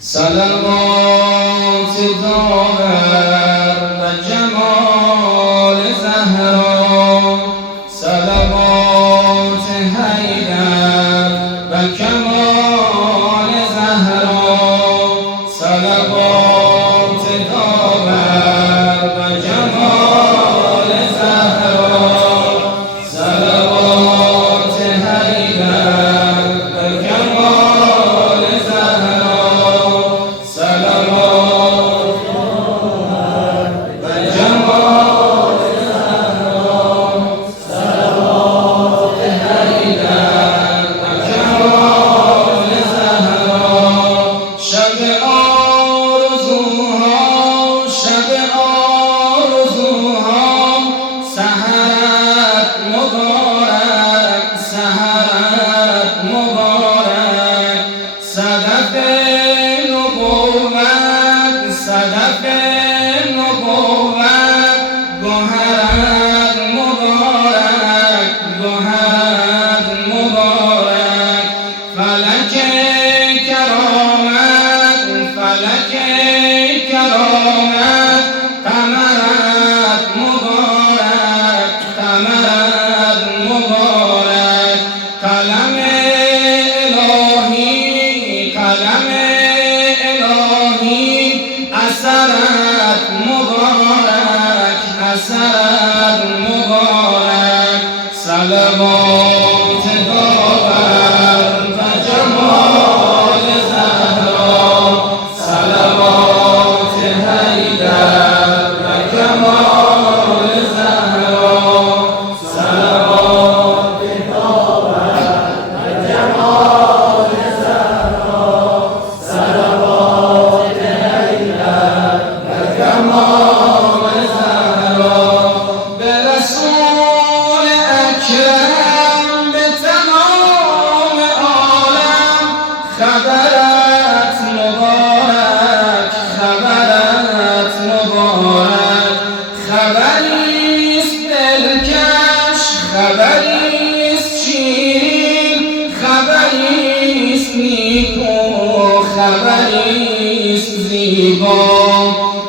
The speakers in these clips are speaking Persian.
صلوات داور و جمال زهرا، صلوات حیدر و کمال زهرا، صلوات داور و جمال زهرا، صلوات حیدر و کمال زهرا، صلوات و جمال زهرا، صلوات حیدر و کمال زهرا. شب آرزوها، شب آرزوها، سحرت مبارک، سحرت مبارک. صدف نبوت، صدف نبوت، گوهرت مبارک، گوهرت مبارک. فلک کرامت، فلک کرامت، قمرت مبارک، قمرت مبارک. قلم الهی، قلم الهی، اثرت مبارک، اثرت مبارک. صلوات داور و جمال زهرا، صلوات حیدر و کمال زهرا، صلوات داور و جمال زهرا، صلوات حیدر و کمال زهرا. به رسول اکرم، به تمام عالم، خبرت مبارک، خبرت مبارک. خبریست دلکش، خبریست شیرین، خبریست نیکو، خبریست زیبا.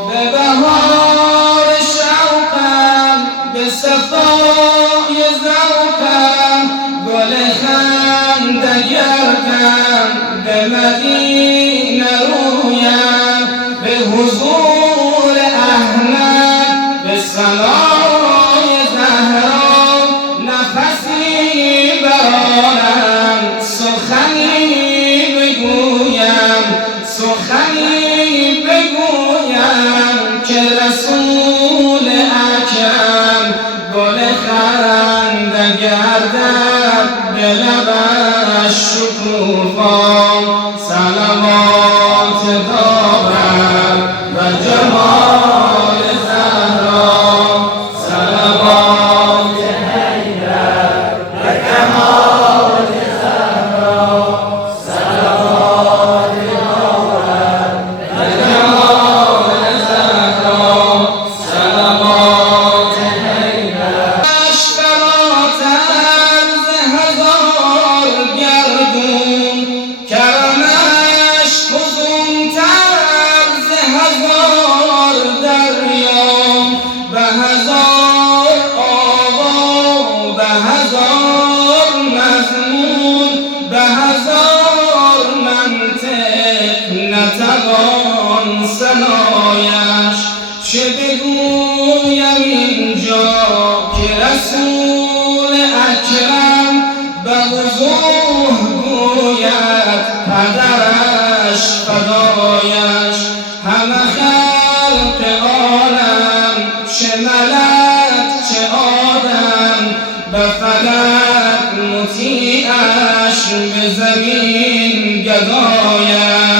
به بهار شوقم، به صفای ذوقم، گل خنده گردم، به مدینه رویم، به حضور احمد، به ثنای زهرا. نفسی برآرم، سخنی بگویم، سخنی بگویم، که رسول اکرم گل خنده گردد، به لبش شکوفا. صلوات داور و جمال زهرا، صلوات حیدر و کمال زهرا، صلوات داور و جمال زهرا، صلوات حیدر. اش فراتر ز هزار گردون، کرمش فزونتر ز هزار دریا. به هزار آوا، به هزار مضمون، به هزار منطق، نتوان ثنایش. چه بگویم اینجا که رسول اکرم به وضوح گوید، پدرش فدایش. همه خلق عالم، چه ملک چه آدم، به فلک مطیعش، به زمین گدایش.